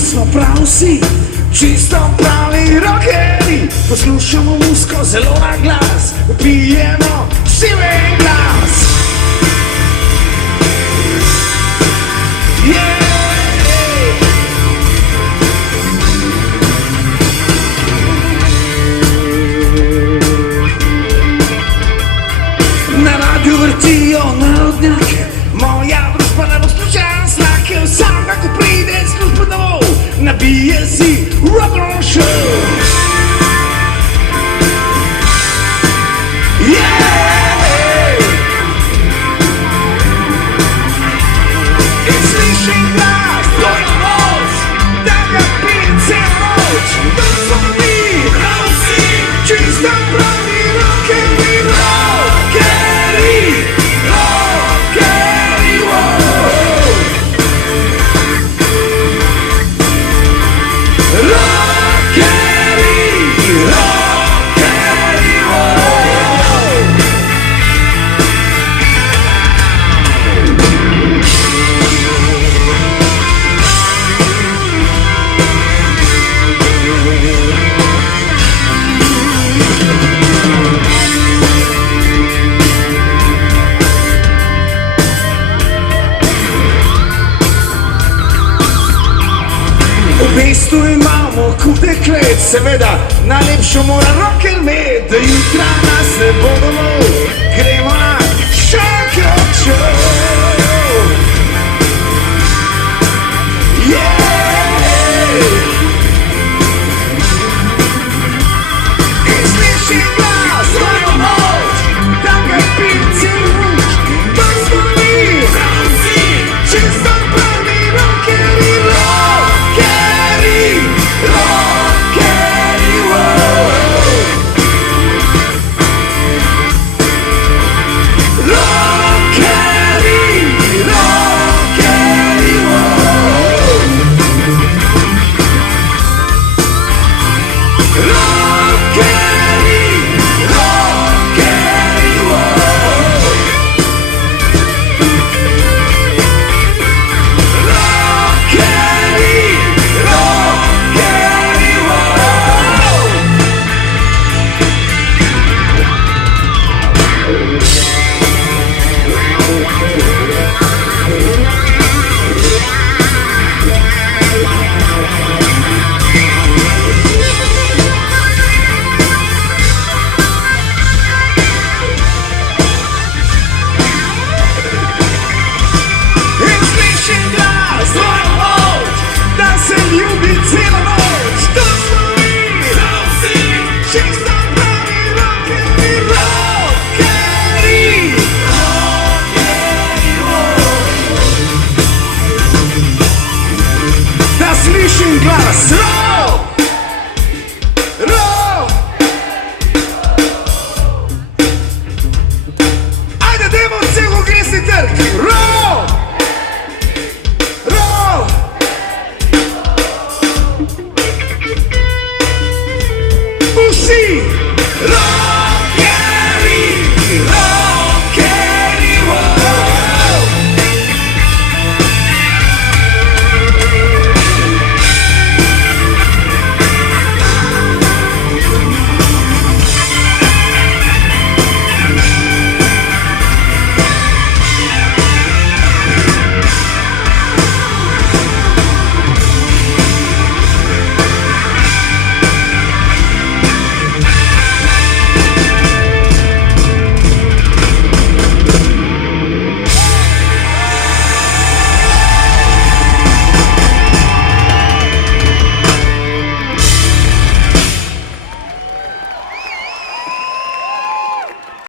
smo prav vsi čisto pravi rockeri. Poslušamo musko zelo na glas, pijemo siven glas. Yeah! Na radiju vrtijo narodnjake, moja družba ne bo slučajna, ker vsak, ko pride služba domov, nabije si rock'n'roll show. Yeah! In slišim glas, to je moč, da ga pijem celo noč. To smo mi, vsi, čisto pravi rock'n'roll. V mestu imamo kup deklet, seveda najlepšo mora rocker imeti, da jutra nas ne bo domov, gremo na Shock Rock Show. Yeah! In slišim glas, to je moč, da ga pijem celo noč. To smo mi, vsi, čisto pravi rockeri. Slišim glas